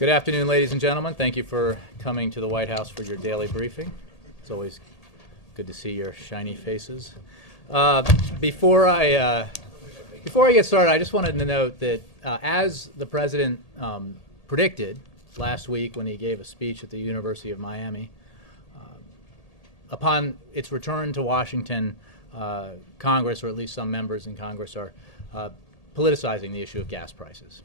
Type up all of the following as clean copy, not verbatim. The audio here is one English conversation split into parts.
Good afternoon, ladies and gentlemen. Thank you for coming to the White House for your daily briefing. It's always good to see your shiny faces. Before I get started, I just wanted to note that as the president predicted last week when he gave a speech at the University of Miami, upon its return to Washington, Congress, or at least some members in Congress, are politicizing the issue of gas prices.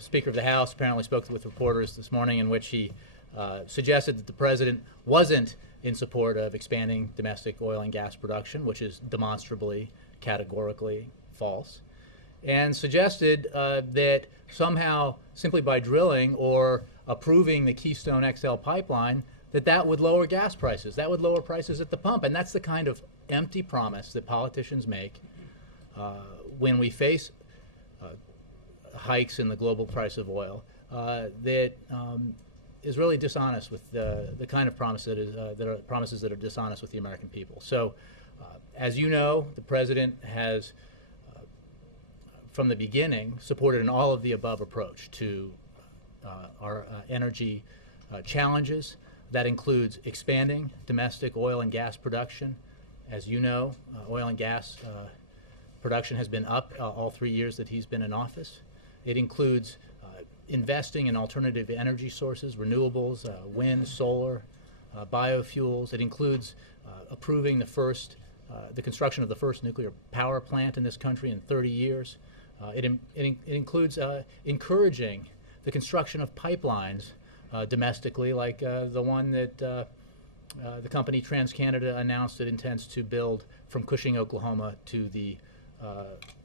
Speaker of the House apparently spoke with reporters this morning in which he suggested that the president wasn't in support of expanding domestic oil and gas production, which is demonstrably, categorically false, and suggested that somehow simply by drilling or approving the Keystone XL pipeline, that would lower gas prices, that would lower prices at the pump. And that's the kind of empty promise that politicians make when we face hikes in the global price of oil that is really dishonest with the kind of promise that are promises that are dishonest with the American people. So, as you know, the president has, from the beginning, supported an all-of-the-above approach to our energy challenges. That includes expanding domestic oil and gas production. As you know, oil and gas production has been up all 3 years that he's been in office. It includes investing in alternative energy sources, renewables, wind, solar, biofuels. It includes approving the construction of the first nuclear power plant in this country in 30 years. It includes encouraging the construction of pipelines domestically, like the one that the company TransCanada announced it intends to build from Cushing, Oklahoma to the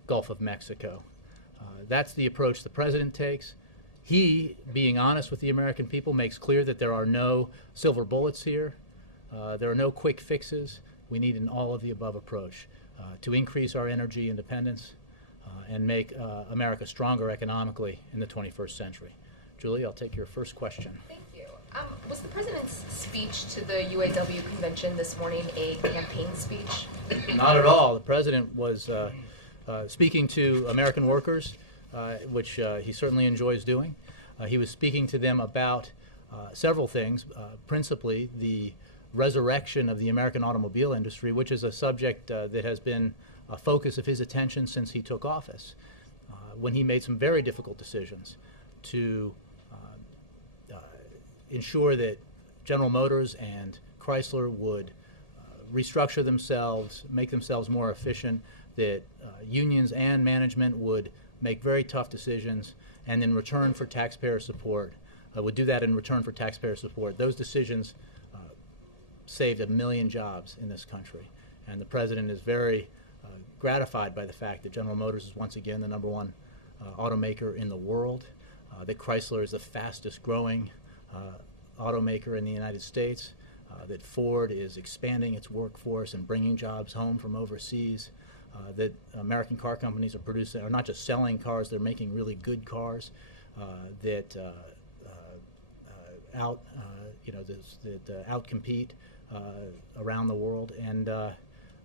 Gulf of Mexico. That's the approach the president takes. He, being honest with the American people, makes clear that there are no silver bullets here. There are no quick fixes. We need an all-of-the-above approach to increase our energy independence and make America stronger economically in the 21st century. Julie, I'll take your first question. Thank you. Was the president's speech to the UAW convention this morning a campaign speech? Not at all. The president was speaking to American workers, which he certainly enjoys doing. He was speaking to them about several things, principally the resurrection of the American automobile industry, which is a subject that has been a focus of his attention since he took office, when he made some very difficult decisions to ensure that General Motors and Chrysler would restructure themselves, make themselves more efficient, that unions and management would make very tough decisions, and in return for taxpayer support, would do that in return for taxpayer support. Those decisions saved 1 million jobs in this country. And the president is very gratified by the fact that General Motors is once again the #1 automaker in the world, that Chrysler is the fastest growing automaker in the United States, that Ford is expanding its workforce and bringing jobs home from overseas, that American car companies are not just selling cars, they're making really good cars, that outcompete around the world, and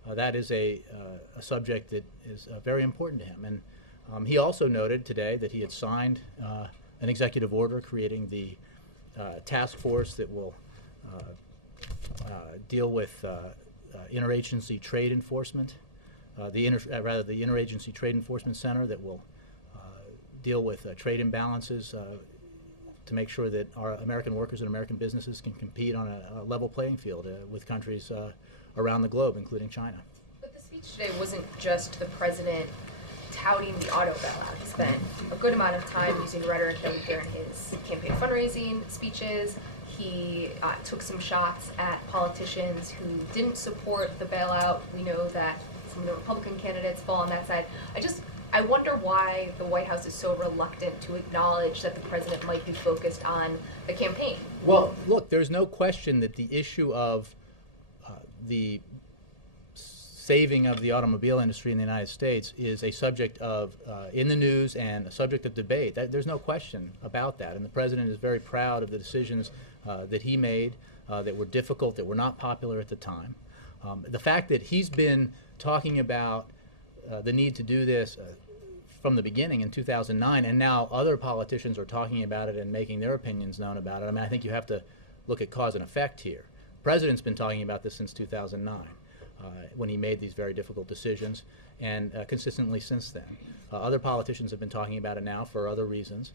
that is a subject that is very important to him. And he also noted today that he had signed an executive order creating the task force that will deal with interagency trade enforcement. The Interagency Trade Enforcement Center that will deal with trade imbalances to make sure that our American workers and American businesses can compete on a level playing field with countries around the globe, including China. But the speech today wasn't just the president touting the auto bailout. He spent a good amount of time using rhetoric that we hear in his campaign fundraising speeches. He took some shots at politicians who didn't support the bailout. We know that some of the Republican candidates fall on that side. I wonder why the White House is so reluctant to acknowledge that the president might be focused on the campaign. Well, look, there's no question that the issue of the saving of the automobile industry in the United States is a subject of in the news and a subject of debate. There's no question about that, and the president is very proud of the decisions that he made that were difficult, that were not popular at the time. The fact that he's been talking about the need to do this from the beginning in 2009, and now other politicians are talking about it and making their opinions known about it. I mean, I think you have to look at cause and effect here. The president's been talking about this since 2009 when he made these very difficult decisions, and consistently since then. Other politicians have been talking about it now for other reasons,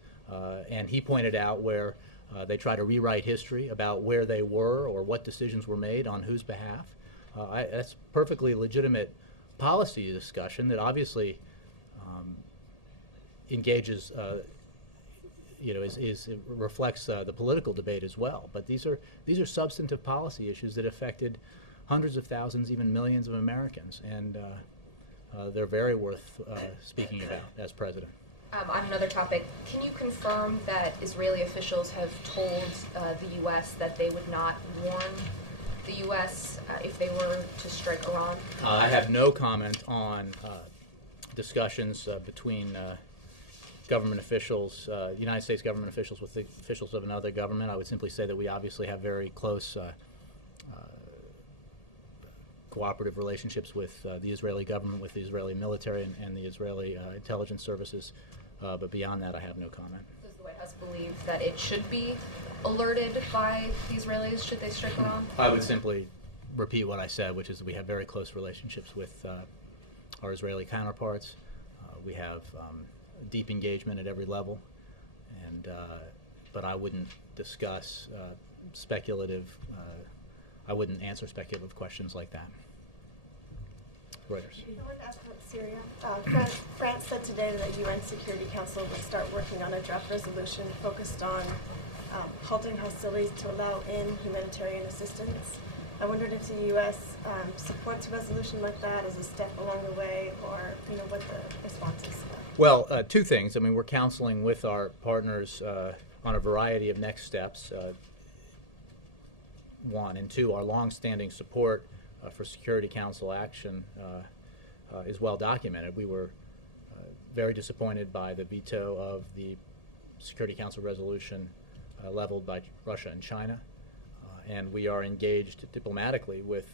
and he pointed out where they try to rewrite history about where they were or what decisions were made on whose behalf. That's perfectly legitimate policy discussion that obviously engages, it reflects the political debate as well. But these are substantive policy issues that affected hundreds of thousands, even millions of Americans, and they're very worth speaking about as president. On another topic, can you confirm that Israeli officials have told the U.S. that they would not warn the U.S. If they were to strike Iran? I have no comment on discussions between government officials, United States government officials with the officials of another government. I would simply say that we obviously have very close cooperative relationships with the Israeli government, with the Israeli military and the Israeli intelligence services. But beyond that, I have no comment. Does the White House believe that it should be alerted by the Israelis should they strike Iran? I would simply repeat what I said, which is that we have very close relationships with our Israeli counterparts. We have deep engagement at every level, and but I wouldn't discuss speculative. I wouldn't answer speculative questions like that. Reuters. I wanted to ask about Syria. France said today that the UN Security Council would start working on a draft resolution focused on halting hostilities to allow in humanitarian assistance. I wondered if the U.S. supports a resolution like that as a step along the way, or what the response is. Well, two things. I mean, we're counseling with our partners on a variety of next steps. One, and two, our longstanding support for Security Council action is well documented. We were very disappointed by the veto of the Security Council resolution leveled by Russia and China, and we are engaged diplomatically with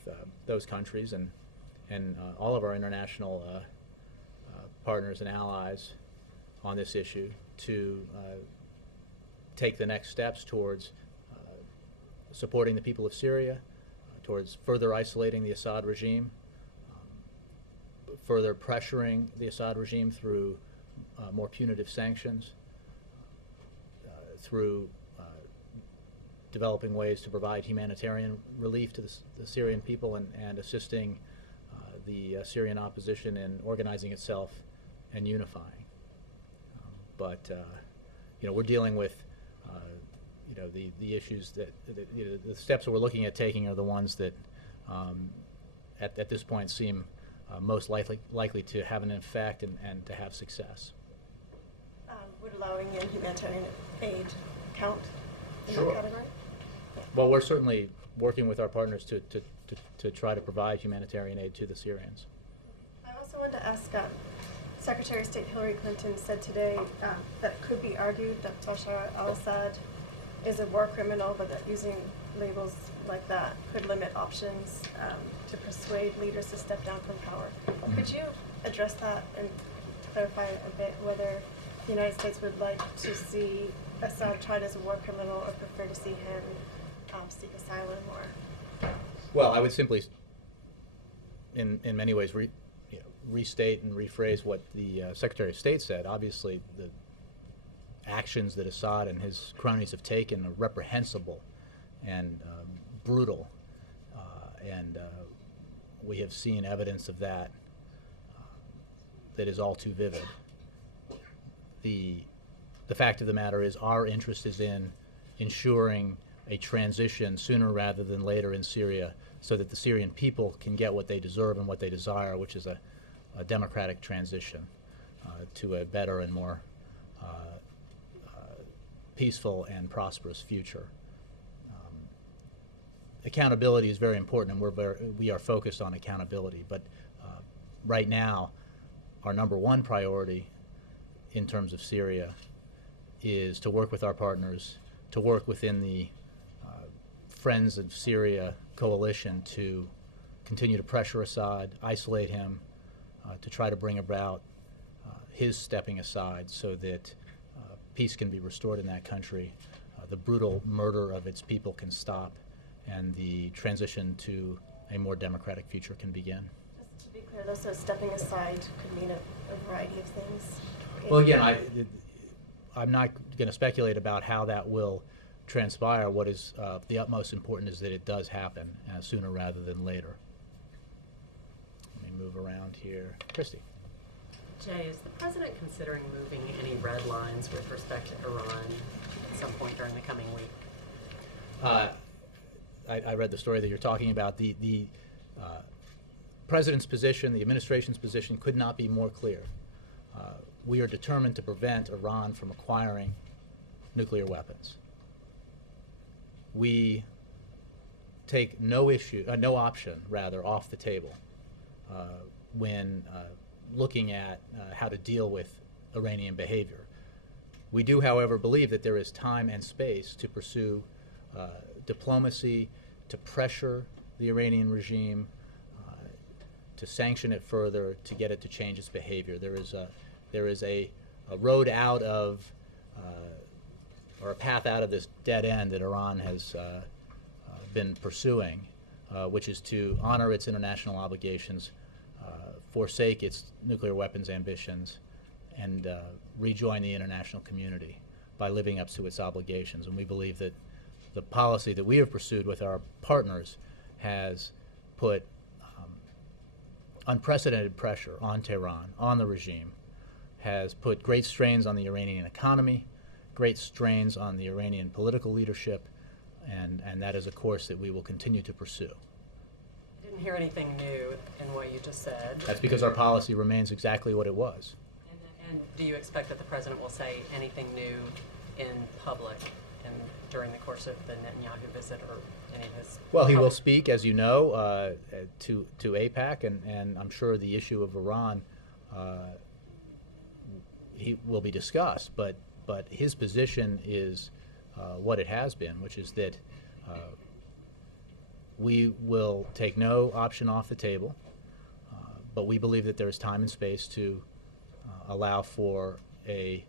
those countries and all of our international partners and allies on this issue to take the next steps towards supporting the people of Syria, towards further isolating the Assad regime, further pressuring the Assad regime through more punitive sanctions, through developing ways to provide humanitarian relief to the Syrian people and assisting the Syrian opposition in organizing itself and unifying. But we're dealing with the issues that the steps that we're looking at taking are the ones that at this point seem most likely to have an effect and to have success. Would allowing in humanitarian aid count in Sure. that category? Well, we're certainly working with our partners to try to provide humanitarian aid to the Syrians. I also wanted to ask, Secretary of State Hillary Clinton said today that it could be argued that Bashar al-Assad is a war criminal, but that using labels like that could limit options to persuade leaders to step down from power. Mm-hmm. Could you address that and clarify a bit whether the United States would like to see Assad tried as a war criminal or prefer to see him seek asylum? Or Well, I would simply, in many ways, restate and rephrase what the Secretary of State said. Obviously, the actions that Assad and his cronies have taken are reprehensible and brutal, and we have seen evidence of that that is all too vivid. The fact of the matter is our interest is in ensuring a transition sooner rather than later in Syria so that the Syrian people can get what they deserve and what they desire, which is a democratic transition to a better and more peaceful and prosperous future. Accountability is very important, and we are focused on accountability. But right now, our number one priority in terms of Syria is to work with our partners, to work within the Friends of Syria coalition to continue to pressure Assad, isolate him, to try to bring about his stepping aside so that peace can be restored in that country, the brutal murder of its people can stop, and the transition to a more democratic future can begin. Just to be clear, though, so stepping aside could mean a variety of things. Well, again, I'm not going to speculate about how that will transpire. What is the utmost important is that it does happen sooner rather than later. Let me move around here. Christy. Jay, is the president considering moving any red lines with respect to Iran at some point during the coming week? I read the story that you're talking about. The president's position, the administration's position could not be more clear. We are determined to prevent Iran from acquiring nuclear weapons. We take no option off the table when looking at how to deal with Iranian behavior. We do, however, believe that there is time and space to pursue diplomacy, to pressure the Iranian regime, to sanction it further, to get it to change its behavior. There is a road out of, or a path out of this dead end that Iran has been pursuing, which is to honor its international obligations, forsake its nuclear weapons ambitions, and rejoin the international community by living up to its obligations. And we believe that the policy that we have pursued with our partners has put unprecedented pressure on Tehran, on the regime, has put great strains on the Iranian economy, great strains on the Iranian political leadership, and that is a course that we will continue to pursue. I didn't hear anything new in what you just said. That's because our policy remains exactly what it was. And do you expect that the president will say anything new in public and during the course of the Netanyahu visit or any of his? Well, he will speak, as you know, to AIPAC, and I'm sure the issue of Iran he will be discussed, but his position is what it has been, which is that we will take no option off the table, but we believe that there is time and space to allow for a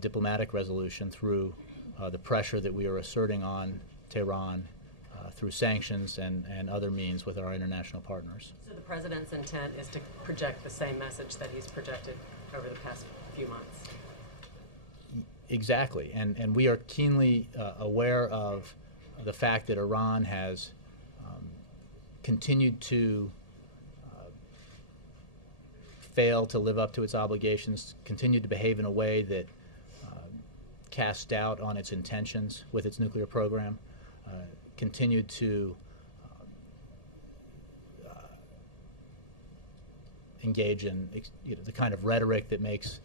diplomatic resolution through the pressure that we are asserting on Tehran through sanctions and other means with our international partners. So the president's intent is to project the same message that he's projected over the past few months. Exactly, and we are keenly aware of the fact that Iran has continued to fail to live up to its obligations, continued to behave in a way that casts doubt on its intentions with its nuclear program, continued to engage in the kind of rhetoric that makes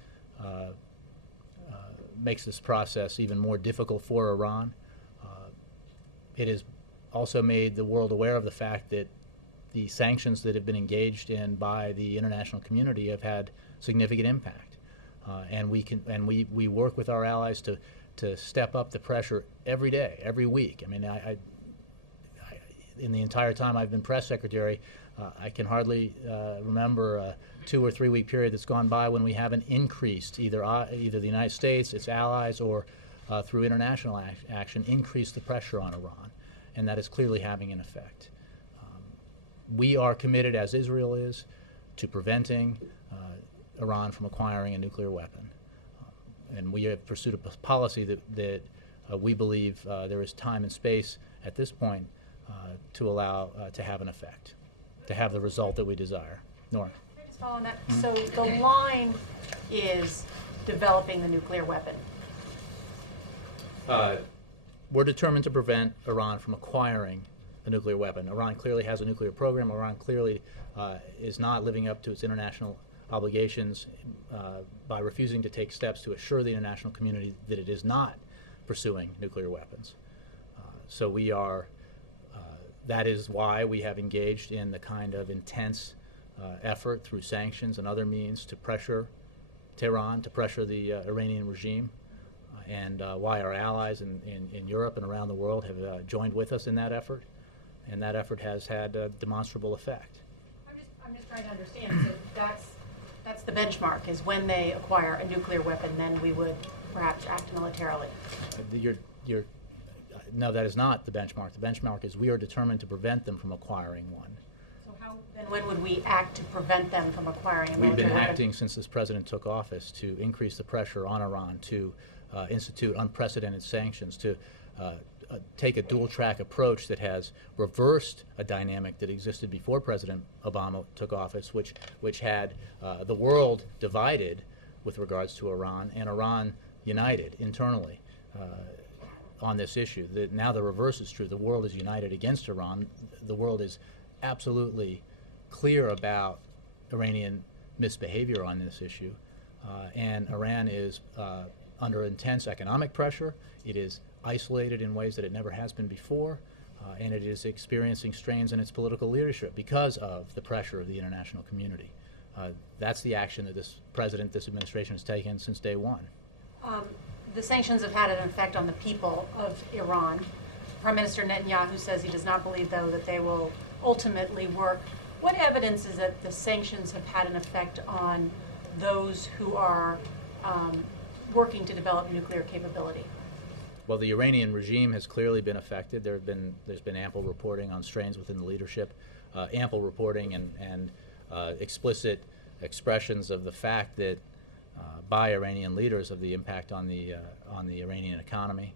this process even more difficult for Iran. It has also made the world aware of the fact that the sanctions that have been engaged in by the international community have had significant impact, and we work with our allies to step up the pressure every day, every week. I mean, I in the entire time I've been press secretary, I can hardly remember a 2 or 3 week period that's gone by when we haven't increased either the United States, its allies, or through international action, increased the pressure on Iran, and that is clearly having an effect. We are committed, as Israel is, to preventing Iran from acquiring a nuclear weapon, and we have pursued a policy that we believe there is time and space at this point to allow to have an effect, to have the result that we desire. Nora. Just follow on that. So the line is developing the nuclear weapon. We're determined to prevent Iran from acquiring a nuclear weapon. Iran clearly has a nuclear program. Iran clearly is not living up to its international obligations by refusing to take steps to assure the international community that it is not pursuing nuclear weapons. So we are, that is why we have engaged in the kind of intense effort through sanctions and other means to pressure Tehran, to pressure the Iranian regime, and why our allies in Europe and around the world have joined with us in that effort, and that effort has had a demonstrable effect. I'm just trying to understand. So That's the benchmark, is when they acquire a nuclear weapon, then we would perhaps act militarily. No, that is not the benchmark. The benchmark is we are determined to prevent them from acquiring one. So how, then when would we act to prevent them from acquiring a We've military been weapon? acting since this president took office to increase the pressure on Iran to institute unprecedented sanctions, to take a dual-track approach that has reversed a dynamic that existed before President Obama took office, which had the world divided with regards to Iran and Iran united internally on this issue. Now the reverse is true. The world is united against Iran. The world is absolutely clear about Iranian misbehavior on this issue. And Iran is under intense economic pressure. It is isolated in ways that it never has been before. And it is experiencing strains in its political leadership because of the pressure of the international community. That's the action that this president, this administration has taken since day one. The sanctions have had an effect on the people of Iran. Prime Minister Netanyahu says he does not believe, though, that they will ultimately work. What evidence is that the sanctions have had an effect on those who are working to develop nuclear capability? Well, the Iranian regime has clearly been affected. There's been ample reporting on strains within the leadership, ample reporting and explicit expressions of the fact that by Iranian leaders of the impact on the Iranian economy,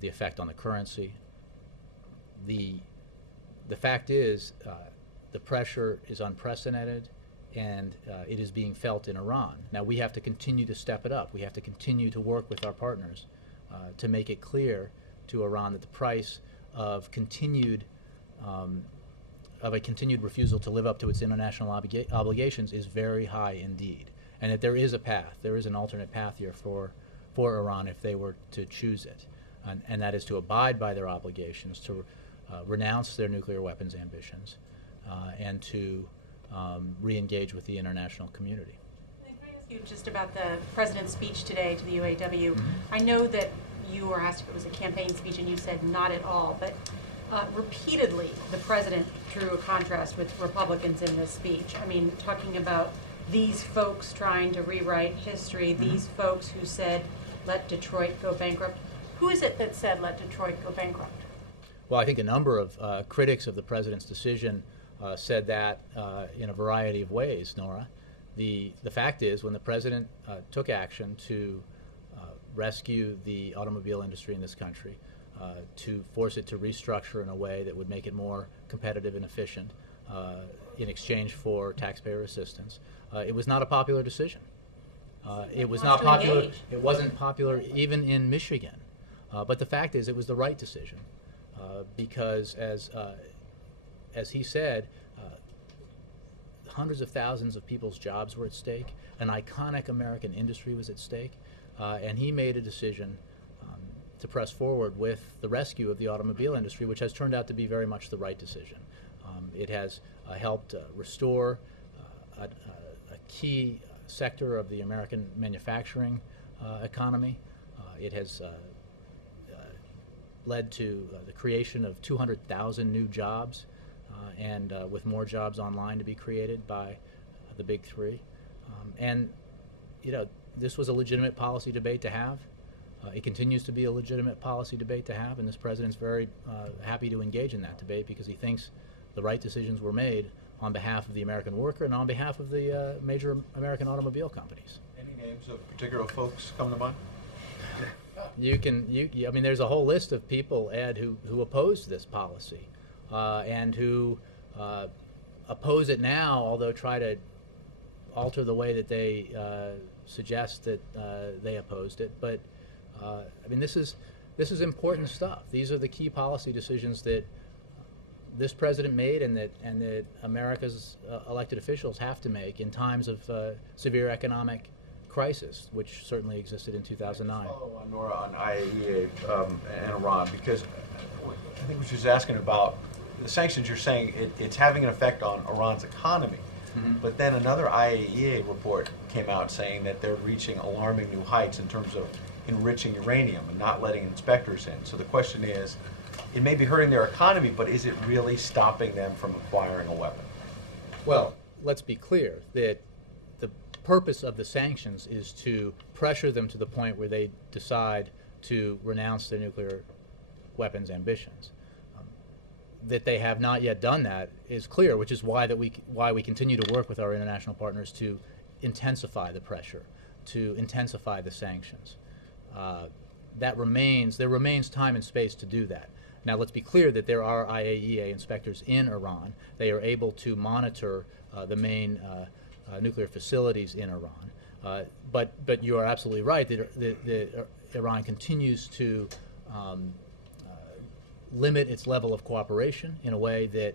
the effect on the currency. The fact is, the pressure is unprecedented, and it is being felt in Iran. Now we have to continue to step it up. We have to continue to work with our partners to make it clear to Iran that the price of a continued refusal to live up to its international obligations is very high indeed, and that there is a path, there is an alternate path here for Iran if they were to choose it, and that is to abide by their obligations, to renounce their nuclear weapons ambitions, and to re-engage with the international community. Can I ask you just about the president's speech today to the UAW? I know that you were asked if it was a campaign speech, and you said not at all, but repeatedly the president drew a contrast with Republicans in this speech. I mean, talking about these folks trying to rewrite history, these folks who said, let Detroit go bankrupt. Who is it that said, let Detroit go bankrupt? Well, I think a number of critics of the president's decision said that in a variety of ways, Nora. The fact is, when the president took action to rescue the automobile industry in this country, to force it to restructure in a way that would make it more competitive and efficient in exchange for taxpayer assistance, it was not a popular decision. It was not popular. Engage. It wasn't popular even in Michigan. But the fact is, it was the right decision because, as he said, hundreds of thousands of people's jobs were at stake. An iconic American industry was at stake, and he made a decision to press forward with the rescue of the automobile industry, which has turned out to be very much the right decision. It has helped restore a key sector of the American manufacturing economy. It has led to the creation of 200,000 new jobs, and with more jobs online to be created by the big three. And this was a legitimate policy debate to have. It continues to be a legitimate policy debate to have, and this president's very happy to engage in that debate because he thinks the right decisions were made on behalf of the American worker and on behalf of the major American automobile companies. Any names of particular folks come to mind? I mean, there's a whole list of people, Ed, who opposed this policy and who oppose it now, although try to alter the way that they suggest that they opposed it. But I mean, this is important stuff. These are the key policy decisions that this president made, and that America's elected officials have to make in times of severe economic crisis, which certainly existed in 2009. Follow on, Nora, on IAEA and Iran, because I think what she was asking about the sanctions. You're saying it's having an effect on Iran's economy, but then another IAEA report came out saying that they're reaching alarming new heights in terms of enriching uranium and not letting inspectors in. So the question is, it may be hurting their economy, but is it really stopping them from acquiring a weapon? Well, let's be clear that the purpose of the sanctions is to pressure them to the point where they decide to renounce their nuclear weapons ambitions. That they have not yet done that is clear, which is why we continue to work with our international partners to intensify the pressure, to intensify the sanctions. There remains time and space to do that. Now, let's be clear that there are IAEA inspectors in Iran. They are able to monitor the main nuclear facilities in Iran. But you are absolutely right that Iran continues to limit its level of cooperation in a way that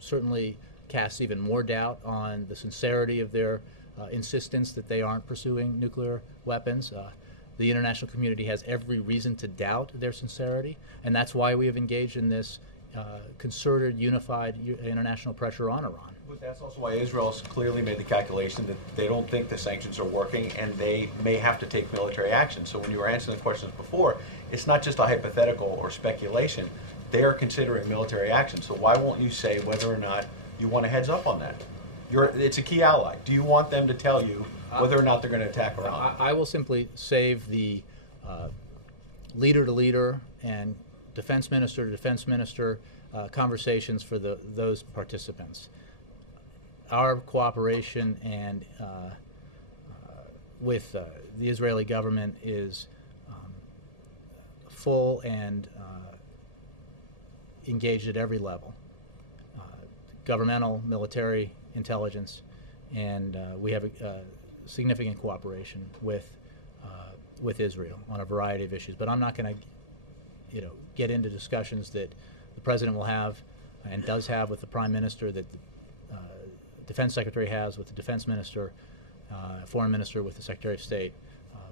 certainly casts even more doubt on the sincerity of their insistence that they aren't pursuing nuclear weapons. The international community has every reason to doubt their sincerity, and that's why we have engaged in this concerted, unified international pressure on Iran. But that's also why Israel's clearly made the calculation that they don't think the sanctions are working and they may have to take military action. So when you were answering the questions before, it's not just a hypothetical or speculation. They are considering military action. So why won't you say whether or not you want a heads up on that? It's a key ally. Do you want them to tell you whether or not they're going to attack Iran? I will simply save the leader to leader and defense minister to defense minister conversations for those participants. Our cooperation and with the Israeli government is full and engaged at every level, governmental, military, intelligence, and we have significant cooperation with Israel on a variety of issues. But I'm not going to, get into discussions that the president will have and does have with the prime minister, that the defense secretary has with the defense minister, foreign minister with the secretary of state.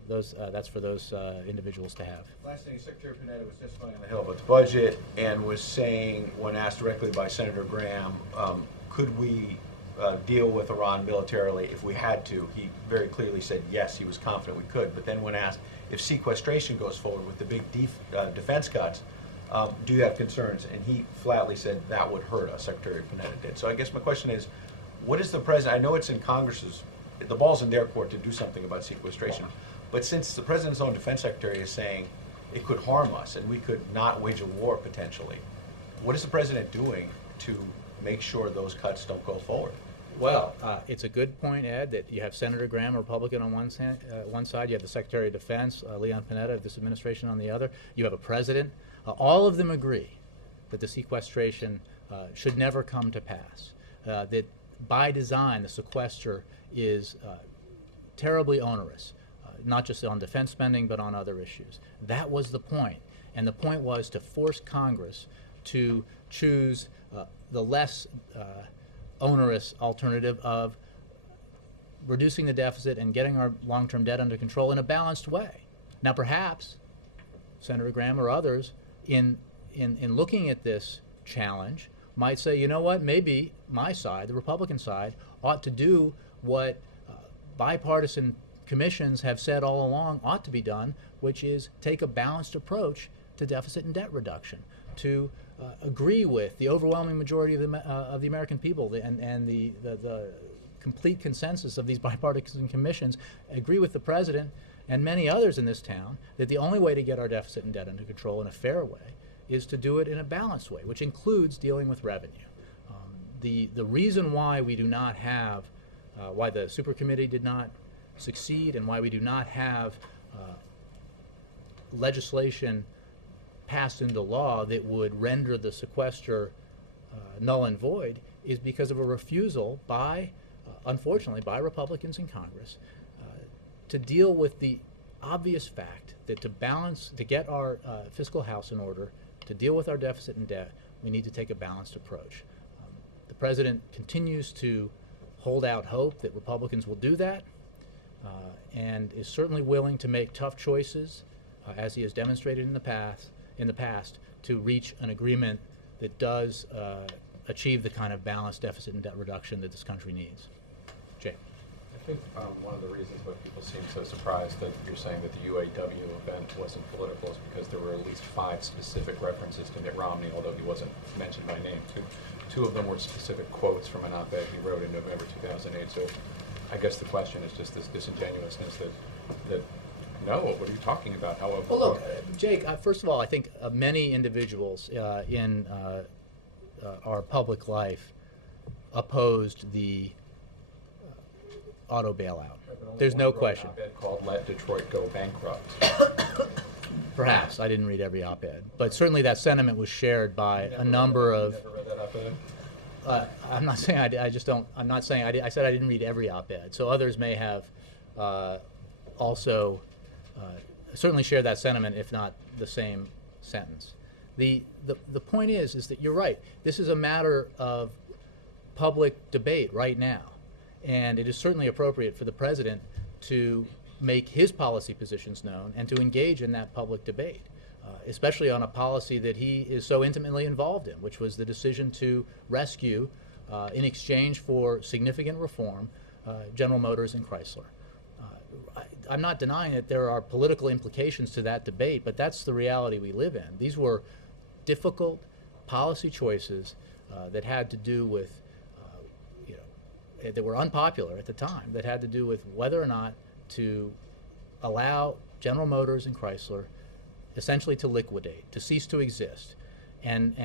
That's for those individuals to have. Last thing, Secretary Panetta was testifying on the Hill about the budget and was saying, when asked directly by Senator Graham, could we deal with Iran militarily if we had to? He very clearly said yes, he was confident we could. But then when asked if sequestration goes forward with the big defense cuts, do you have concerns? And he flatly said that would hurt us, Secretary Panetta did. So I guess my question is, what is the president, I know it's in Congress's, the ball's in their court to do something about sequestration, but since the president's own defense secretary is saying it could harm us and we could not wage a war potentially, what is the president doing to make sure those cuts don't go forward? Well, it's a good point, Ed, that you have Senator Graham, a Republican, on one side. You have the Secretary of Defense, Leon Panetta, of this administration, on the other. You have a president. All of them agree that the sequestration should never come to pass. That by design, the sequester is terribly onerous, not just on defense spending, but on other issues. That was the point. And the point was to force Congress to choose the less onerous alternative of reducing the deficit and getting our long-term debt under control in a balanced way. Now, perhaps Senator Graham or others, in looking at this challenge, might say, you know what, maybe my side, the Republican side, ought to do what bipartisan commissions have said all along ought to be done, which is take a balanced approach to deficit and debt reduction, to agree with the overwhelming majority of the American people and the complete consensus of these bipartisan commissions, agree with the president and many others in this town that the only way to get our deficit and debt under control in a fair way is to do it in a balanced way, which includes dealing with revenue. The reason why we do not have, why the supercommittee did not succeed and why we do not have legislation passed into law that would render the sequester null and void is because of a refusal by, unfortunately, by Republicans in Congress to deal with the obvious fact that to get our fiscal house in order, to deal with our deficit and debt, we need to take a balanced approach. The president continues to hold out hope that Republicans will do that and is certainly willing to make tough choices, as he has demonstrated in the past, to reach an agreement that does achieve the kind of balanced deficit and debt reduction that this country needs. Jay. I think one of the reasons why people seem so surprised that you're saying that the UAW event wasn't political is because there were at least 5 specific references to Mitt Romney, although he wasn't mentioned by name. Two of them were specific quotes from an op-ed he wrote in November 2008. So I guess the question is just this disingenuousness that no, what are you talking about? How? Well, look, Jake, first of all, I think many individuals in our public life opposed the auto bailout. There's no question. An op-ed called "Let Detroit Go Bankrupt." Perhaps. I didn't read every op-ed. But certainly that sentiment was shared by a number of... Never read that op-ed? I'm not saying I just don't... I'm not saying... I said I didn't read every op-ed. So others may have also certainly shared that sentiment, if not the same sentence. The point is that you're right. This is a matter of public debate right now. And it is certainly appropriate for the president to make his policy positions known and to engage in that public debate, especially on a policy that he is so intimately involved in, which was the decision to rescue, in exchange for significant reform, General Motors and Chrysler. I'm not denying that there are political implications to that debate, but that's the reality we live in. These were difficult policy choices that had to do with, that were unpopular at the time, that had to do with whether or not to allow General Motors and Chrysler essentially to liquidate, to cease to exist, and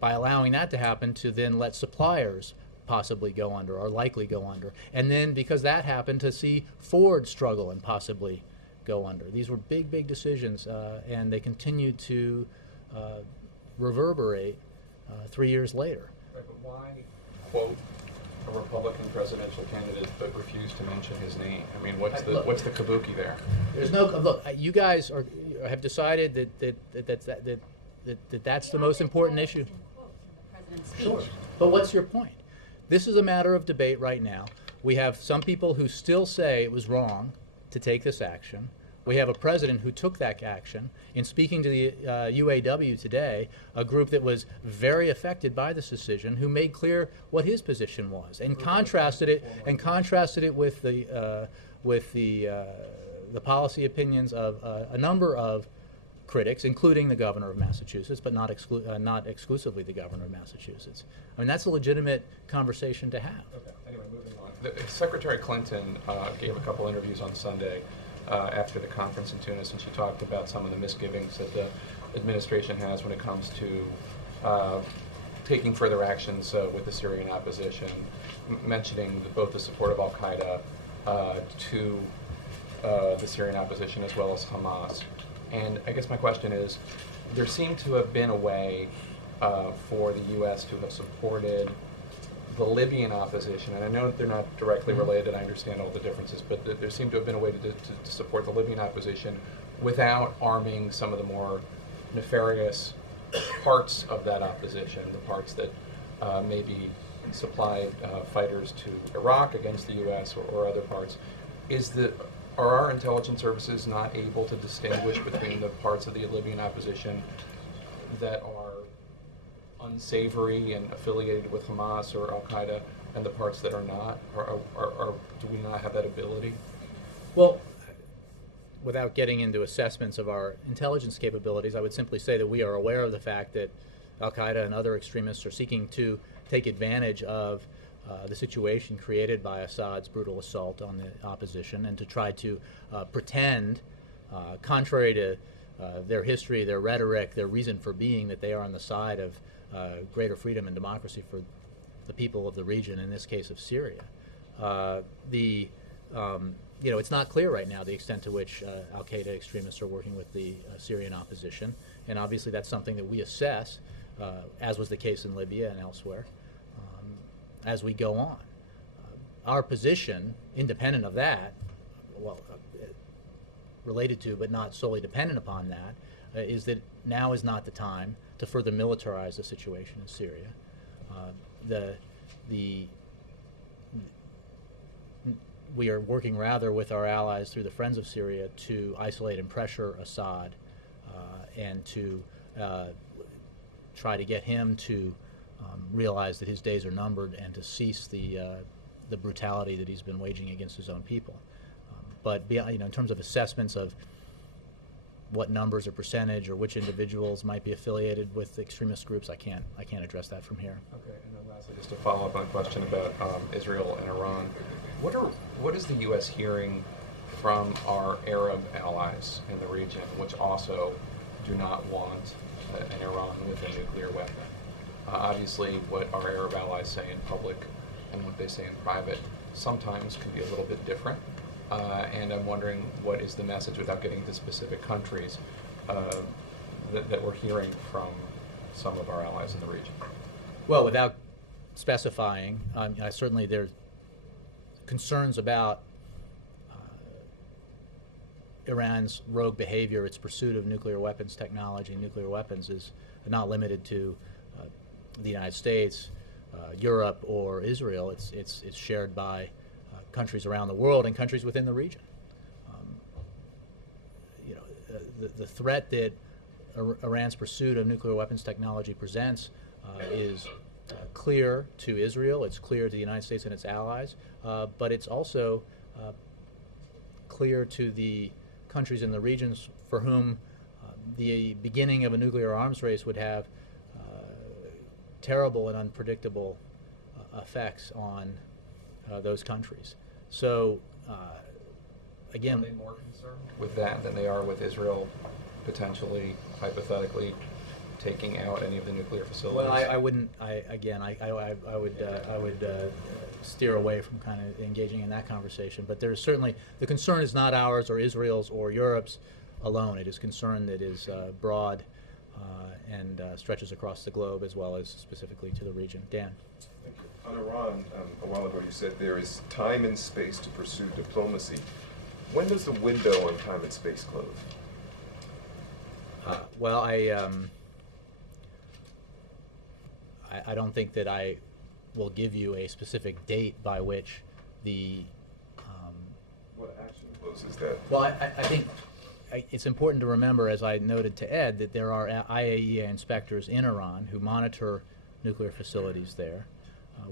by allowing that to happen, to then let suppliers possibly go under or likely go under, and then because that happened, to see Ford struggle and possibly go under. These were big decisions, and they continued to reverberate 3 years later. Right, but why quote a Republican presidential candidate but refuse to mention his name? I mean, what's the kabuki there? There's no look. You guys have decided that's the most important issue. Sure. But what's your point? This is a matter of debate right now. We have some people who still say it was wrong to take this action. We have a president who took that action. In speaking to the UAW today, a group that was very affected by this decision, who made clear what his position was and contrasted it with the policy opinions of a number of critics, including the governor of Massachusetts, but not exclusively the governor of Massachusetts. I mean, that's a legitimate conversation to have. Okay. Anyway, moving on. Secretary Clinton gave a couple interviews on Sunday after the conference in Tunis, and she talked about some of the misgivings that the administration has when it comes to taking further actions with the Syrian opposition, mentioning both the support of Al-Qaeda to the Syrian opposition as well as Hamas. And I guess my question is, there seemed to have been a way for the U.S. to have supported the Libyan opposition, and I know that they're not directly related, I understand all the differences, but there seemed to have been a way to support the Libyan opposition without arming some of the more nefarious parts of that opposition, the parts that maybe supplied fighters to Iraq against the U.S. or other parts. Are our intelligence services not able to distinguish between the parts of the Libyan opposition that are unsavory and affiliated with Hamas or Al-Qaeda and the parts that are not? Do we not have that ability? Well, without getting into assessments of our intelligence capabilities, I would simply say that we are aware of the fact that Al-Qaeda and other extremists are seeking to take advantage of the situation created by Assad's brutal assault on the opposition, and to try to pretend, contrary to their history, their rhetoric, their reason for being, that they are on the side of greater freedom and democracy for the people of the region, in this case of Syria. It's not clear right now the extent to which Al-Qaeda extremists are working with the Syrian opposition, and obviously that's something that we assess, as was the case in Libya and elsewhere, as we go on. Our position, independent of that, related to but not solely dependent upon that, is that now is not the time to further militarize the situation in Syria. We are working rather with our allies through the Friends of Syria to isolate and pressure Assad, and to try to get him to realize that his days are numbered and to cease the brutality that he's been waging against his own people. But in terms of assessments of what numbers or percentage or which individuals might be affiliated with extremist groups, I can't address that from here. Okay, and then lastly, just to follow up on a question about Israel and Iran, what is the U.S. hearing from our Arab allies in the region, which also do not want an Iran with a nuclear weapon? Obviously, what our Arab allies say in public and what they say in private sometimes can be a little bit different. And I'm wondering what is the message, without getting into specific countries, that we're hearing from some of our allies in the region? Well, without specifying, certainly there's concerns about Iran's rogue behavior. Its pursuit of nuclear weapons technology, nuclear weapons, is not limited to the United States, Europe, or Israel. It's shared by countries around the world and countries within the region. The threat that Iran's pursuit of nuclear weapons technology presents is clear to Israel. It's clear to the United States and its allies, but it's also clear to the countries in the regions for whom the beginning of a nuclear arms race would have terrible and unpredictable effects on those countries. So, again, are they more concerned with that than they are with Israel potentially, hypothetically, taking out any of the nuclear facilities? Well, I wouldn't. I would steer away from kind of engaging in that conversation. But there's certainly, the concern is not ours or Israel's or Europe's alone. It is concern that is broad and stretches across the globe, as well as specifically to the region. Dan. Thank you. On Iran, a while ago you said there is time and space to pursue diplomacy. When does the window on time and space close? Well, I don't think that I will give you a specific date by which the. What action closes that? Well, I think it's important to remember, as I noted to Ed, that there are IAEA inspectors in Iran who monitor nuclear facilities there.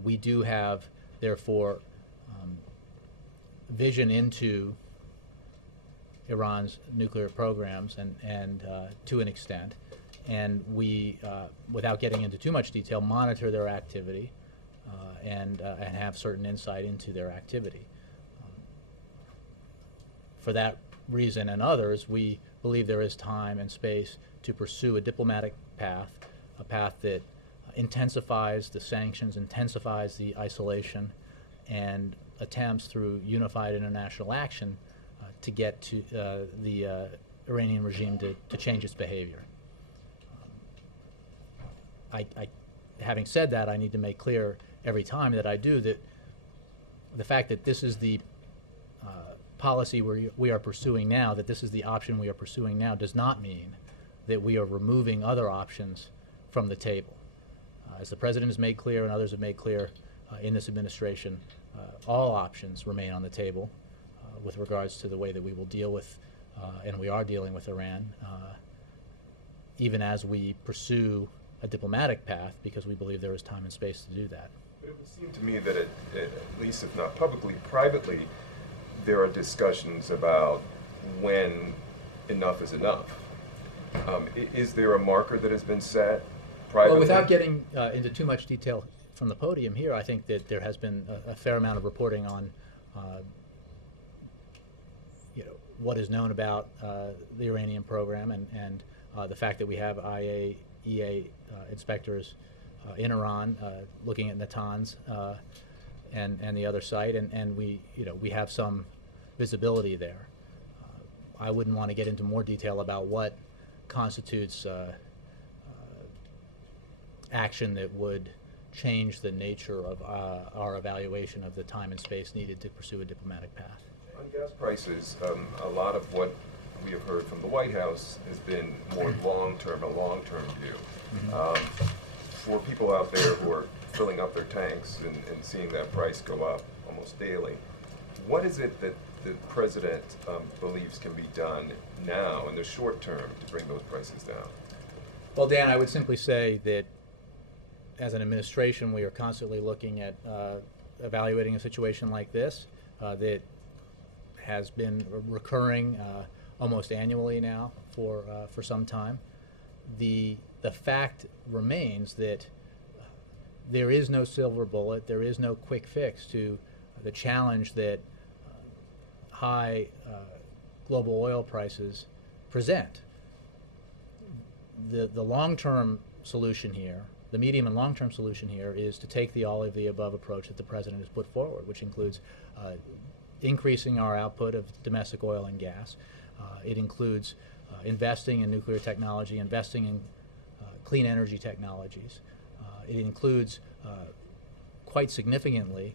We do have, therefore, vision into Iran's nuclear programs and to an extent. And we, without getting into too much detail, monitor their activity and have certain insight into their activity. For that reason and others, we believe there is time and space to pursue a diplomatic path, a path that intensifies the sanctions, intensifies the isolation, and attempts through unified international action to get to the Iranian regime to change its behavior. Having said that, I need to make clear every time that I do that the fact that this is the policy we are pursuing now, that this is the option we are pursuing now, does not mean that we are removing other options from the table. As the President has made clear and others have made clear in this administration, all options remain on the table with regards to the way that we will deal with, and we are dealing with Iran, even as we pursue a diplomatic path, because we believe there is time and space to do that. But it would seem to me that at least if not publicly, privately, there are discussions about when enough is enough. Is there a marker that has been set privately? Well, without getting into too much detail from the podium here, I think that there has been a fair amount of reporting on what is known about the Iranian program and the fact that we have IAEA inspectors in Iran looking at Natanz and the other site, and we have some visibility there. I wouldn't want to get into more detail about what constitutes action that would change the nature of our evaluation of the time and space needed to pursue a diplomatic path. On gas prices, a lot of what we have heard from the White House has been more long-term, a long-term view. Mm-hmm. For people out there who are filling up their tanks and seeing that price go up almost daily, what is it that the President believes can be done now in the short term to bring those prices down? Well, Dan, I would simply say that as an administration, we are constantly looking at evaluating a situation like this that has been recurring almost annually now for some time. The fact remains that there is no silver bullet, there is no quick fix to the challenge that high global oil prices present. The long-term solution here, the medium and long-term solution here, is to take the all of the above approach that the president has put forward, which includes increasing our output of domestic oil and gas. It includes investing in nuclear technology, investing in clean energy technologies. It includes quite significantly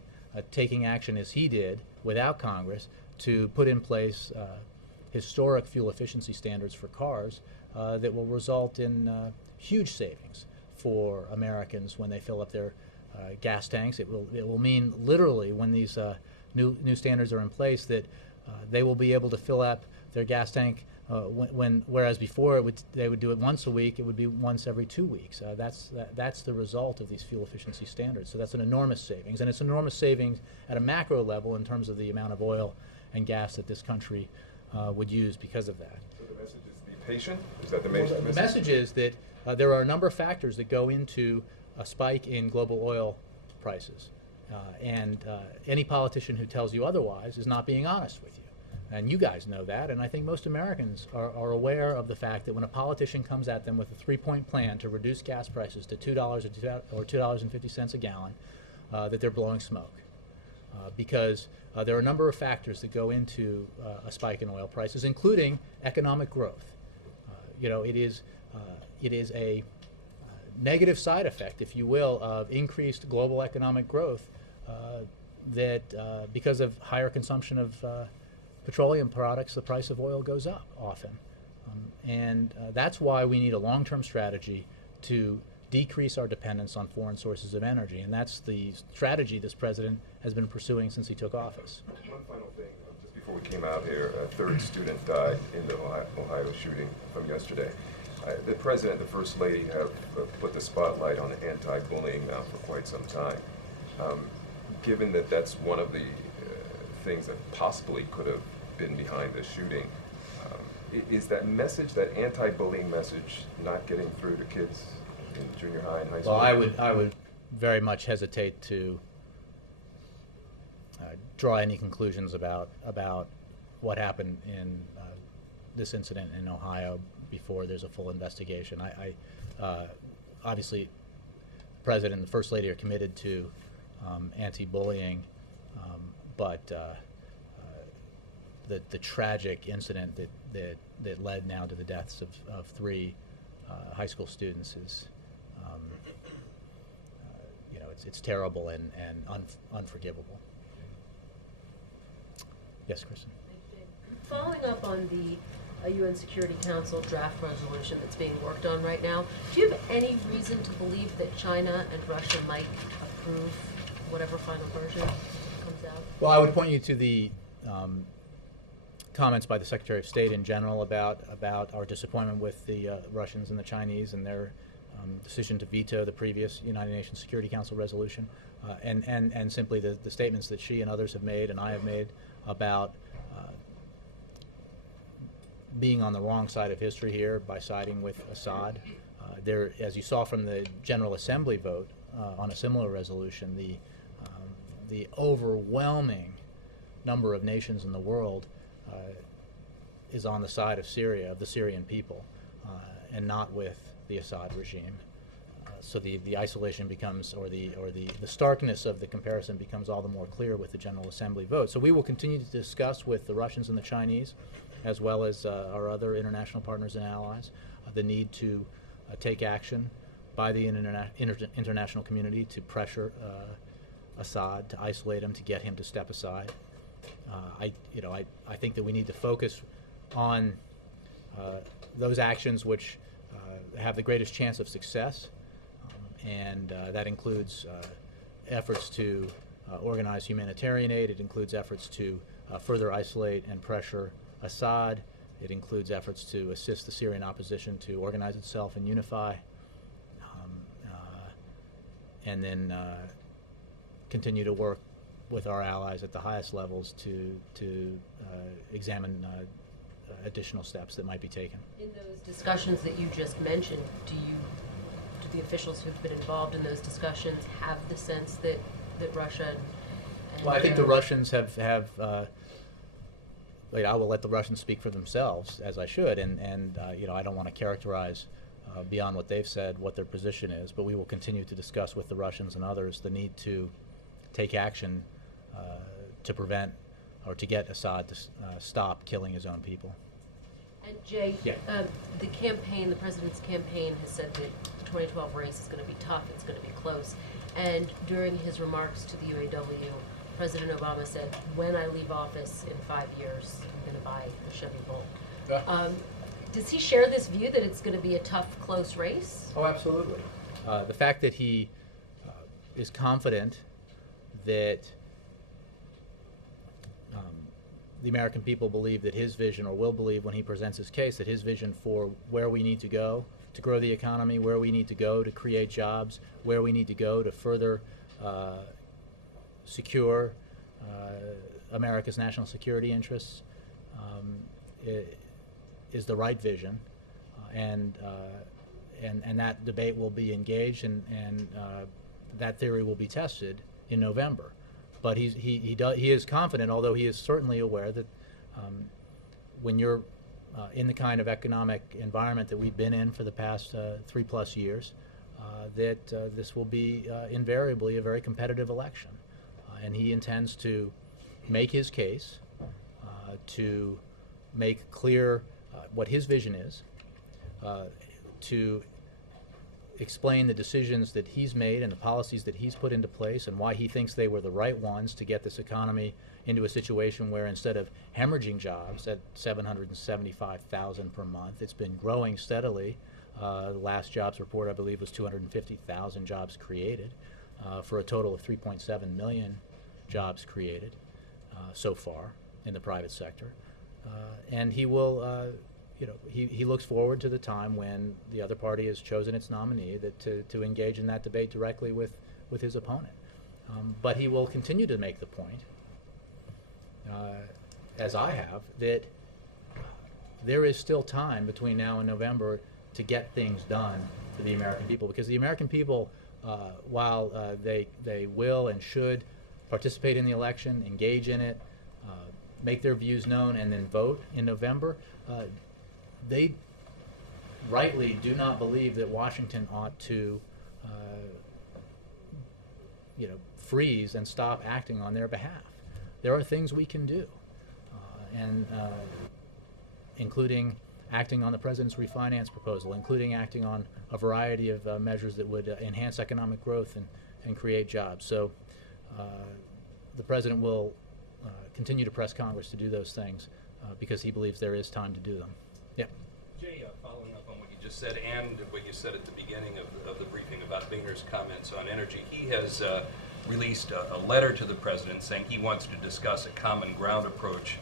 taking action, as he did, without Congress, to put in place historic fuel efficiency standards for cars that will result in huge savings for Americans when they fill up their gas tanks. It will mean literally, when these new standards are in place, that they will be able to fill up their gas tank whereas before they would do it once a week, it would be once every 2 weeks. That's the result of these fuel efficiency standards. So that's an enormous savings, and it's an enormous savings at a macro level in terms of the amount of oil and gas that this country would use because of that. So the message is be patient? Is that the message? The message is that there are a number of factors that go into a spike in global oil prices. And any politician who tells you otherwise is not being honest with you. And you guys know that, and I think most Americans are aware of the fact that when a politician comes at them with a three-point plan to reduce gas prices to $2 or $2.50 a gallon, that they're blowing smoke. Because there are a number of factors that go into a spike in oil prices, including economic growth. It is a negative side effect, if you will, of increased global economic growth that because of higher consumption of petroleum products, the price of oil goes up often. And that's why we need a long-term strategy to decrease our dependence on foreign sources of energy. And that's the strategy this president has been pursuing since he took office. One final thing, just before we came out here, a third student died in the Ohio shooting from yesterday. The president and the first lady have put the spotlight on anti-bullying now for quite some time. Given that that's one of the things that possibly could have been behind the shooting, is that message, that anti-bullying message, not getting through to kids in junior high and high school? Well, I would very much hesitate to draw any conclusions about what happened in this incident in Ohio before there's a full investigation. Obviously, the president and the first lady are committed to anti-bullying, but the tragic incident that led now to the deaths of three high school students is, it's terrible and unforgivable. Yes, Kristen. Following up on the UN Security Council draft resolution that's being worked on right now, do you have any reason to believe that China and Russia might approve whatever final version comes out? Well, I would point you to the comments by the Secretary of State in general about our disappointment with the Russians and the Chinese and their decision to veto the previous United Nations Security Council resolution, and simply the statements that she and others have made and I have made about being on the wrong side of history here by siding with Assad. There, as you saw from the General Assembly vote on a similar resolution, the overwhelming number of nations in the world is on the side of Syria, of the Syrian people, and not with the Assad regime. So the isolation becomes, or the starkness of the comparison becomes all the more clear with the General Assembly vote. So we will continue to discuss with the Russians and the Chinese, as well as our other international partners and allies, the need to take action by the international community to pressure Assad, to isolate him, to get him to step aside. I think that we need to focus on those actions which have the greatest chance of success, and that includes efforts to organize humanitarian aid. It includes efforts to further isolate and pressure Assad. It includes efforts to assist the Syrian opposition to organize itself and unify, and then continue to work with our allies at the highest levels to examine additional steps that might be taken. In those discussions that you just mentioned, do the officials who've been involved in those discussions have the sense that Russia and Well, I think the Russians have I will let the Russians speak for themselves, as I should, and I don't want to characterize beyond what they've said what their position is, but we will continue to discuss with the Russians and others the need to take action to prevent or to get Assad to stop killing his own people. And Jay, Yeah. the president's campaign has said that the 2012 race is going to be tough, it's going to be close. And during his remarks to the UAW, President Obama said, when I leave office in 5 years, I'm going to buy a Chevy Volt. Yeah. Does he share this view that it's going to be a tough, close race? Oh, absolutely. The fact that he is confident that the American people believe that his vision, or will believe when he presents his case, that his vision for where we need to go to grow the economy, where we need to go to create jobs, where we need to go to further secure America's national security interests, is the right vision, and that debate will be engaged, and that theory will be tested in November. But he is confident, although he is certainly aware that when you're in the kind of economic environment that we've been in for the past 3+ years, that this will be invariably a very competitive election. And he intends to make his case, to make clear what his vision is, to explain the decisions that he's made and the policies that he's put into place and why he thinks they were the right ones to get this economy into a situation where, instead of hemorrhaging jobs at 775,000 per month, it's been growing steadily. The last jobs report, I believe, was 250,000 jobs created, for a total of 3.7 million jobs created so far in the private sector. And he will he looks forward to the time when the other party has chosen its nominee to engage in that debate directly with his opponent. But he will continue to make the point, as I have, that there is still time between now and November to get things done for the American people, because the American people, while they will and should participate in the election, engage in it, make their views known, and then vote in November, they rightly do not believe that Washington ought to freeze and stop acting on their behalf. There are things we can do, and including acting on the president's refinance proposal, including acting on a variety of measures that would enhance economic growth and create jobs. So the president will continue to press Congress to do those things because he believes there is time to do them. Yeah. Jay, following up on what you just said and what you said at the beginning of the briefing about Boehner's comments on energy, he has released a letter to the president saying he wants to discuss a common ground approach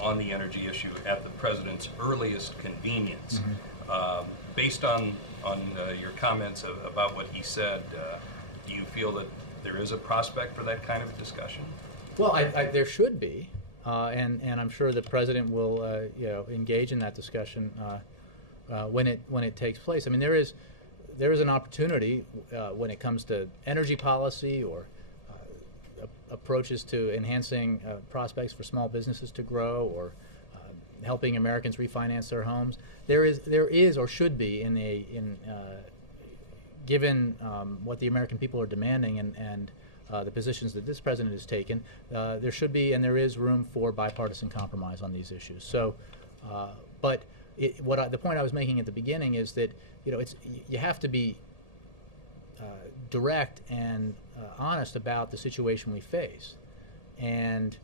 on the energy issue at the president's earliest convenience. Mm-hmm. Based on your comments about what he said, do you feel that there is a prospect for that kind of a discussion? Well, there should be, and I'm sure the president will engage in that discussion when it takes place. I mean, there is an opportunity when it comes to energy policy or approaches to enhancing prospects for small businesses to grow, or helping Americans refinance their homes. There is or should be given what the American people are demanding and the positions that this president has taken, there should be and there is room for bipartisan compromise on these issues. So, but the point I was making at the beginning is that you have to be direct and honest about the situation we face, and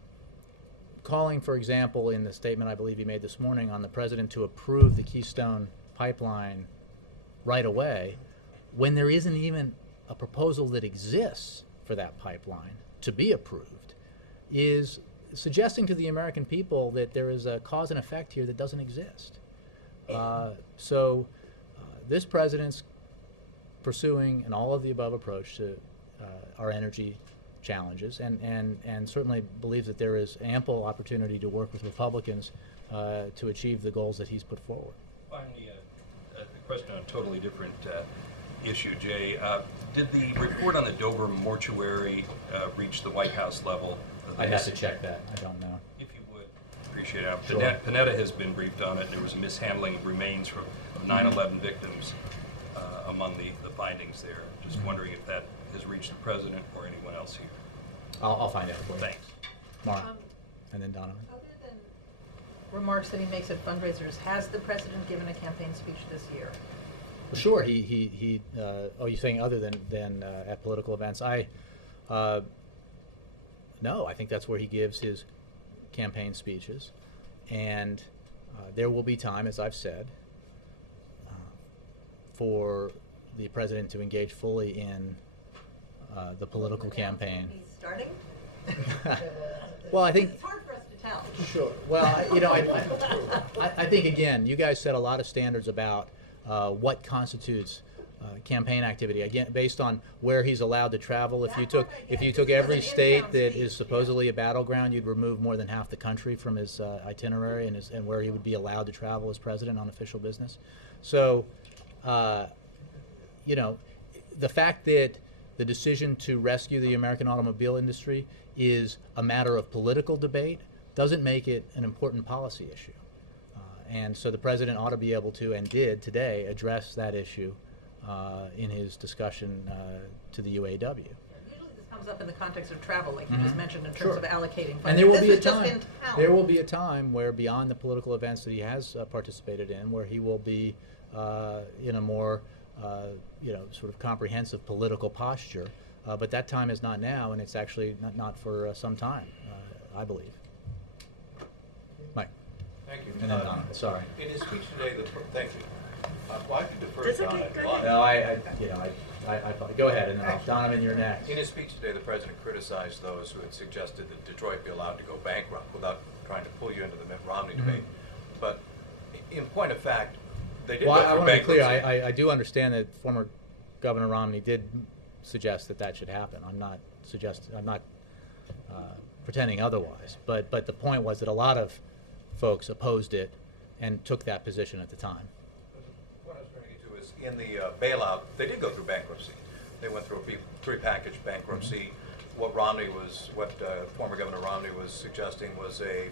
calling, for example, in the statement I believe he made this morning, on the president to approve the Keystone pipeline right away, when there isn't even a proposal that exists for that pipeline to be approved, is suggesting to the American people that there is a cause and effect here that doesn't exist. So this president's pursuing an all-of-the-above approach to our energy challenges, and certainly believes that there is ample opportunity to work with Republicans to achieve the goals that he's put forward. Finally, a question on a totally different issue, Jay. Did the report on the Dover mortuary reach the White House level? I'd have to check that. I don't know. If you would, appreciate it. Sure. Panetta has been briefed on it. There was a mishandling of remains from 9/11 victims among the findings there. Just wondering if that has reached the president or anyone else here. I'll find out for you. Thanks. Mara, and then Donovan. Other than remarks that he makes at fundraisers, has the president given a campaign speech this year? Well, sure. Oh, you're saying other than at political events? No, I think that's where he gives his campaign speeches, and there will be time, as I've said, for the president to engage fully in the political campaign. He's starting? Well, I think. It's hard for us to tell. Sure. Well, I think again, you guys set a lot of standards about what constitutes campaign activity. Again, based on where he's allowed to travel. If you took every state that is supposedly a battleground, you'd remove more than half the country from his itinerary and where he would be allowed to travel as president on official business. So, the fact that the decision to rescue the American automobile industry is a matter of political debate doesn't make it an important policy issue. And so the president ought to be able to, and did today, address that issue in his discussion to the UAW. Usually this comes up in the context of travel, like you just mentioned, in terms Sure. of allocating funds. And there will This be a is just time. in town. There will be a time where, beyond the political events that he has participated in, where he will be in a more, sort of comprehensive political posture. But that time is not now, and it's actually not for some time, I believe. Mike. Thank you. And then Donovan. Sorry. In his speech today, thank you. Well, I could defer That's to okay, Don. go ahead. No, I go ahead, and then Donovan, you're next. In his speech today, the president criticized those who had suggested that Detroit be allowed to go bankrupt without trying to pull you into the Mitt Romney debate. But in point of fact, they did Well, go I through want to be clear. bankruptcy. I do understand that former Governor Romney did suggest that should happen. I'm not pretending otherwise. But the point was that a lot of folks opposed it and took that position at the time. What I was trying to get to is, in the bailout, they did go through bankruptcy. They went through a three-package bankruptcy. What former Governor Romney was suggesting was a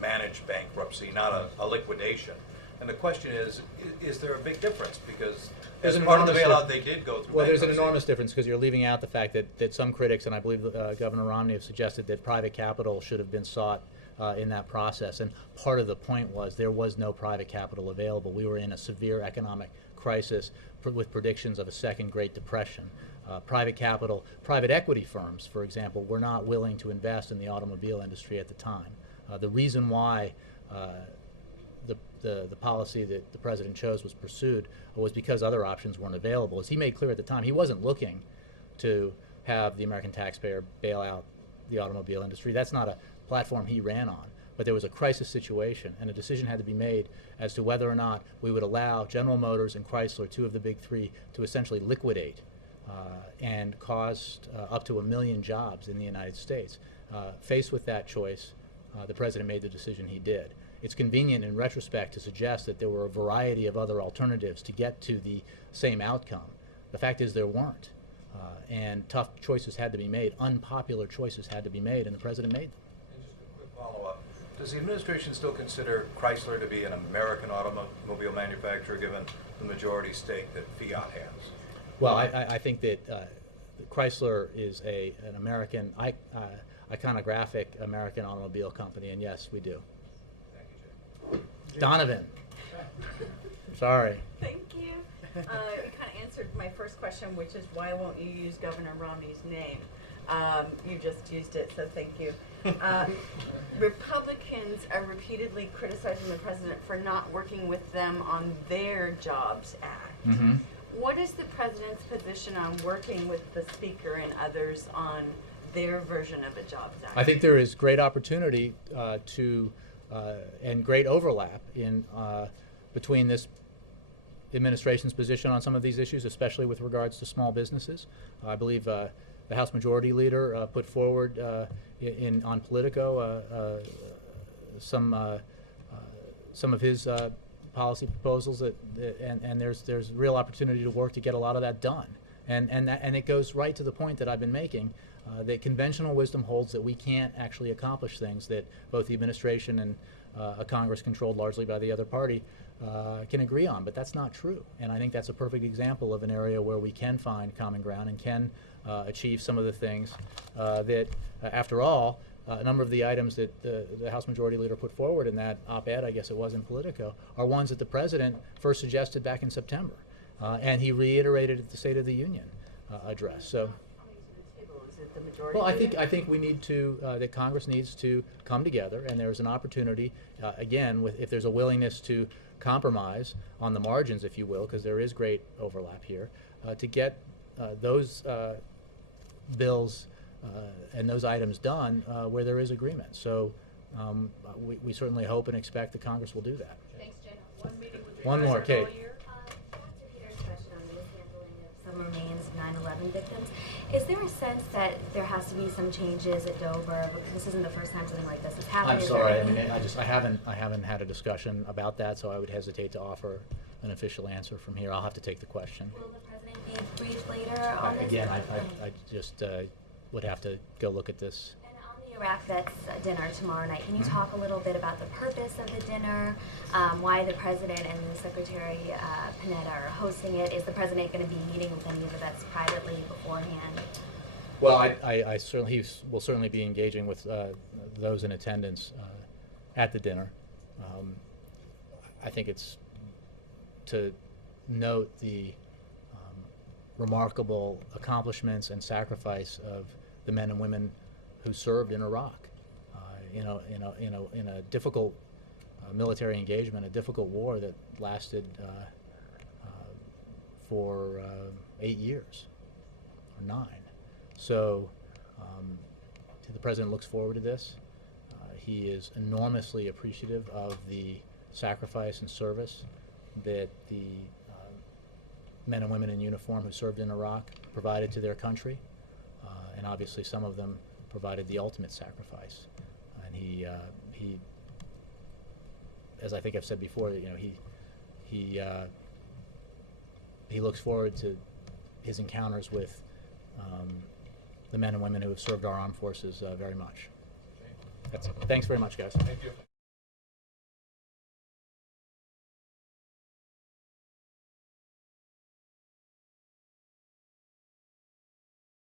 managed bankruptcy, not a liquidation. And the question is there a big difference? Because There's as an part of the enormous bailout, they did go through Well, there's an bankruptcy. enormous difference because you're leaving out the fact that some critics, and I believe Governor Romney, have suggested that private capital should have been sought in that process. And part of the point was there was no private capital available. We were in a severe economic crisis with predictions of a second Great Depression. Private equity firms, for example, were not willing to invest in the automobile industry at the time. The reason why the policy that the president chose was pursued was because other options weren't available. As he made clear at the time, he wasn't looking to have the American taxpayer bail out the automobile industry. That's not a platform he ran on. But there was a crisis situation, and a decision had to be made as to whether or not we would allow General Motors and Chrysler, two of the big three, to essentially liquidate and caused up to 1 million jobs in the United States. Faced with that choice, the president made the decision he did. It's convenient in retrospect to suggest that there were a variety of other alternatives to get to the same outcome. The fact is there weren't. And tough choices had to be made, unpopular choices had to be made, and the president made them. And just a quick follow-up. Does the administration still consider Chrysler to be an American automobile manufacturer, given the majority stake that Fiat has? Well, I think that Chrysler is an American, iconographic American automobile company, and yes, we do. Thank you, Jay. Donovan. Sorry. Thank you. You kind of answered my first question, which is why won't you use Governor Romney's name? You just used it, so thank you. Republicans are repeatedly criticizing the president for not working with them on their Jobs Act. Mm-hmm. What is the president's position on working with the speaker and others on their version of a Jobs Act? I think there is great opportunity and great overlap between this administration's position on some of these issues, especially with regards to small businesses. I believe the House Majority Leader put forward on Politico some some of his policy proposals and there's real opportunity to work to get a lot of that done. And it goes right to the point that I've been making, that conventional wisdom holds that we can't actually accomplish things that both the administration and a Congress controlled largely by the other party can agree on, but that's not true. And I think that's a perfect example of an area where we can find common ground and can achieve some of the things that, after all, a number of the items that the House Majority Leader put forward in that op-ed, I guess it was in Politico, are ones that the President first suggested back in September. And he reiterated at the State of the Union address. So, well, I think we need to, that Congress needs to come together, and there's an opportunity, again, if there's a willingness to compromise on the margins, if you will, because there is great overlap here, to get those bills and those items done where there is agreement. So we certainly hope and expect that Congress will do that. Thanks, Jay. One more, Kate. Some remains of 9/11 victims. Is there a sense that there has to be some changes at Dover? Because this isn't the first time something like this has happened. I'm sorry. I mean, I haven't had a discussion about that, so I would hesitate to offer an official answer from here. I'll have to take the question. Will the President be briefed later on this? Again, I just would have to go look at this. Iraq Vets dinner tomorrow night. Can you talk a little bit about the purpose of the dinner, why the President and Secretary Panetta are hosting it? Is the President going to be meeting with any of the vets privately beforehand? Well, I certainly will certainly be engaging with those in attendance at the dinner. I think it's to note the remarkable accomplishments and sacrifice of the men and women who served in Iraq, in a difficult military engagement, a difficult war that lasted for 8 years or 9. So the President looks forward to this. He is enormously appreciative of the sacrifice and service that the men and women in uniform who served in Iraq provided to their country, and obviously some of them provided the ultimate sacrifice. And he, as I think I've said before, he looks forward to his encounters with the men and women who have served our armed forces very much. That's it. Thanks very much, guys. Thank you.